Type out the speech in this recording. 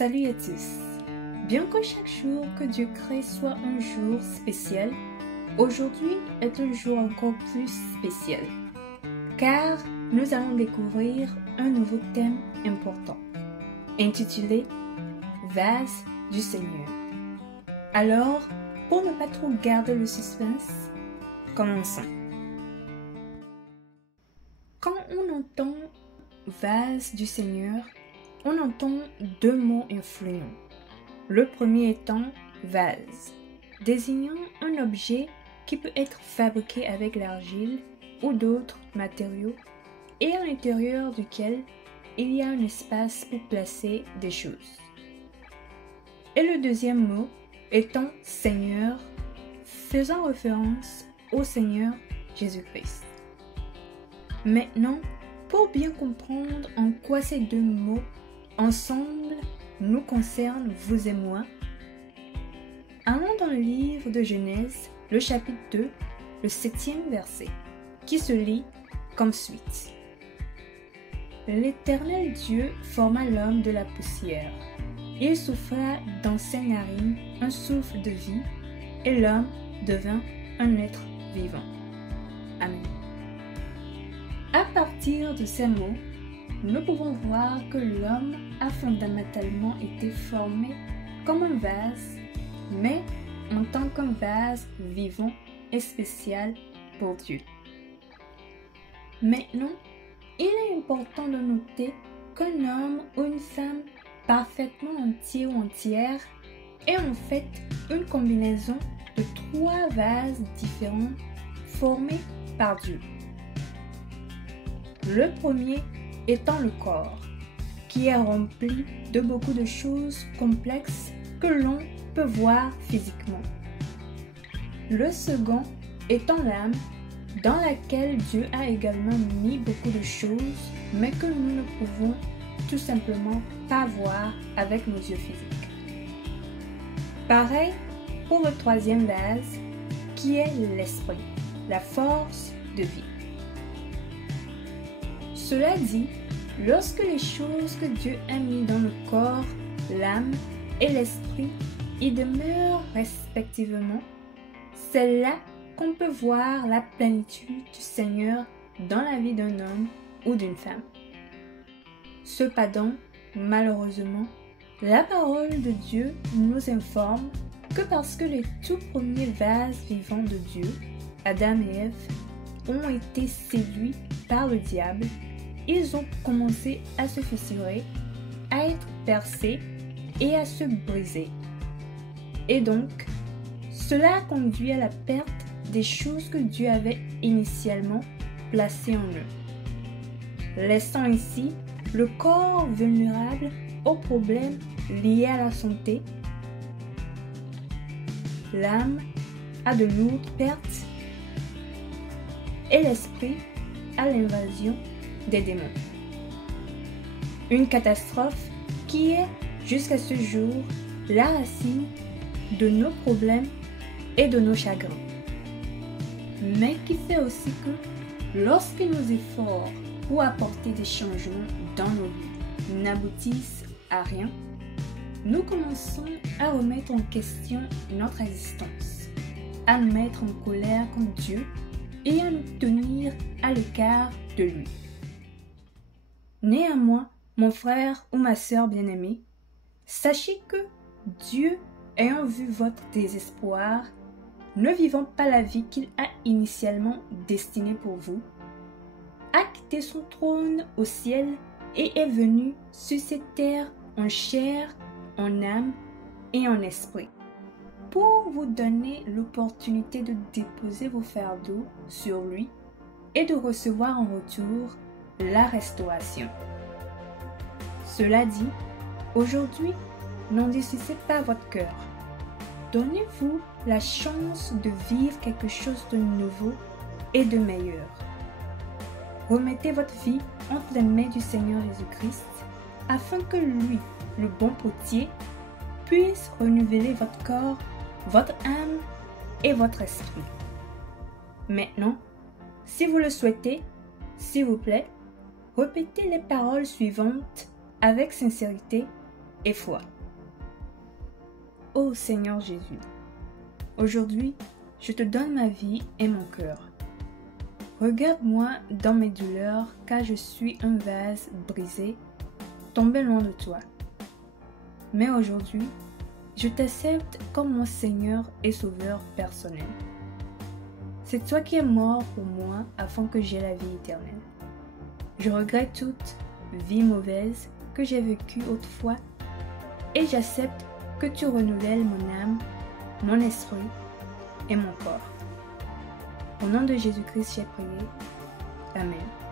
Salut à tous! Bien que chaque jour que Dieu crée soit un jour spécial, aujourd'hui est un jour encore plus spécial, car nous allons découvrir un nouveau thème important, intitulé « Vase du Seigneur ». Alors, pour ne pas trop garder le suspense, commençons. Quand on entend « Vase du Seigneur », on entend deux mots influents. Le premier étant « vase », désignant un objet qui peut être fabriqué avec l'argile ou d'autres matériaux et à l'intérieur duquel il y a un espace pour placer des choses. Et le deuxième mot étant « Seigneur », faisant référence au Seigneur Jésus-Christ. Maintenant, pour bien comprendre en quoi ces deux mots ensemble nous concernent, vous et moi, allons dans le livre de Genèse, le chapitre 2, le 7e verset, qui se lit comme suit. L'Éternel Dieu forma l'homme de la poussière. Il souffla dans ses narines un souffle de vie, et l'homme devint un être vivant. Amen. À partir de ces mots, nous pouvons voir que l'homme a fondamentalement été formé comme un vase, mais en tant qu'un vase vivant et spécial pour Dieu. Maintenant, il est important de noter qu'un homme ou une femme parfaitement entier ou entière est en fait une combinaison de trois vases différents formés par Dieu. Le premier étant le corps, qui est rempli de beaucoup de choses complexes que l'on peut voir physiquement. Le second étant l'âme, dans laquelle Dieu a également mis beaucoup de choses, mais que nous ne pouvons tout simplement pas voir avec nos yeux physiques. Pareil pour le troisième vase, qui est l'esprit, la force de vie. Cela dit, lorsque les choses que Dieu a mises dans le corps, l'âme et l'esprit y demeurent respectivement, c'est là qu'on peut voir la plénitude du Seigneur dans la vie d'un homme ou d'une femme. Cependant, malheureusement, la parole de Dieu nous informe que parce que les tout premiers vases vivants de Dieu, Adam et Ève, ont été séduits par le diable, ils ont commencé à se fissurer, à être percés et à se briser. Et donc, cela a conduit à la perte des choses que Dieu avait initialement placées en eux, laissant ainsi le corps vulnérable aux problèmes liés à la santé, l'âme à de lourdes pertes et l'esprit à l'invasion des démons. Une catastrophe qui est, jusqu'à ce jour, la racine de nos problèmes et de nos chagrins. Mais qui fait aussi que, lorsque nos efforts pour apporter des changements dans nos vies n'aboutissent à rien, nous commençons à remettre en question notre existence, à nous mettre en colère contre Dieu et à nous tenir à l'écart de lui. Néanmoins, mon frère ou ma sœur bien-aimée, sachez que Dieu, ayant vu votre désespoir, ne vivant pas la vie qu'il a initialement destinée pour vous, a quitté son trône au ciel et est venu sur cette terre en chair, en âme et en esprit, pour vous donner l'opportunité de déposer vos fardeaux sur lui et de recevoir en retour la restauration. Cela dit, aujourd'hui, n'endurcissez pas votre cœur. Donnez-vous la chance de vivre quelque chose de nouveau et de meilleur. Remettez votre vie entre les mains du Seigneur Jésus-Christ afin que lui, le bon potier, puisse renouveler votre corps, votre âme et votre esprit. Maintenant, si vous le souhaitez, s'il vous plaît, répétez les paroles suivantes avec sincérité et foi. Ô Seigneur Jésus, aujourd'hui, je te donne ma vie et mon cœur. Regarde-moi dans mes douleurs, car je suis un vase brisé, tombé loin de toi. Mais aujourd'hui, je t'accepte comme mon Seigneur et Sauveur personnel. C'est toi qui es mort pour moi afin que j'aie la vie éternelle. Je regrette toute vie mauvaise que j'ai vécue autrefois et j'accepte que tu renouvelles mon âme, mon esprit et mon corps. Au nom de Jésus-Christ, j'ai prié. Amen.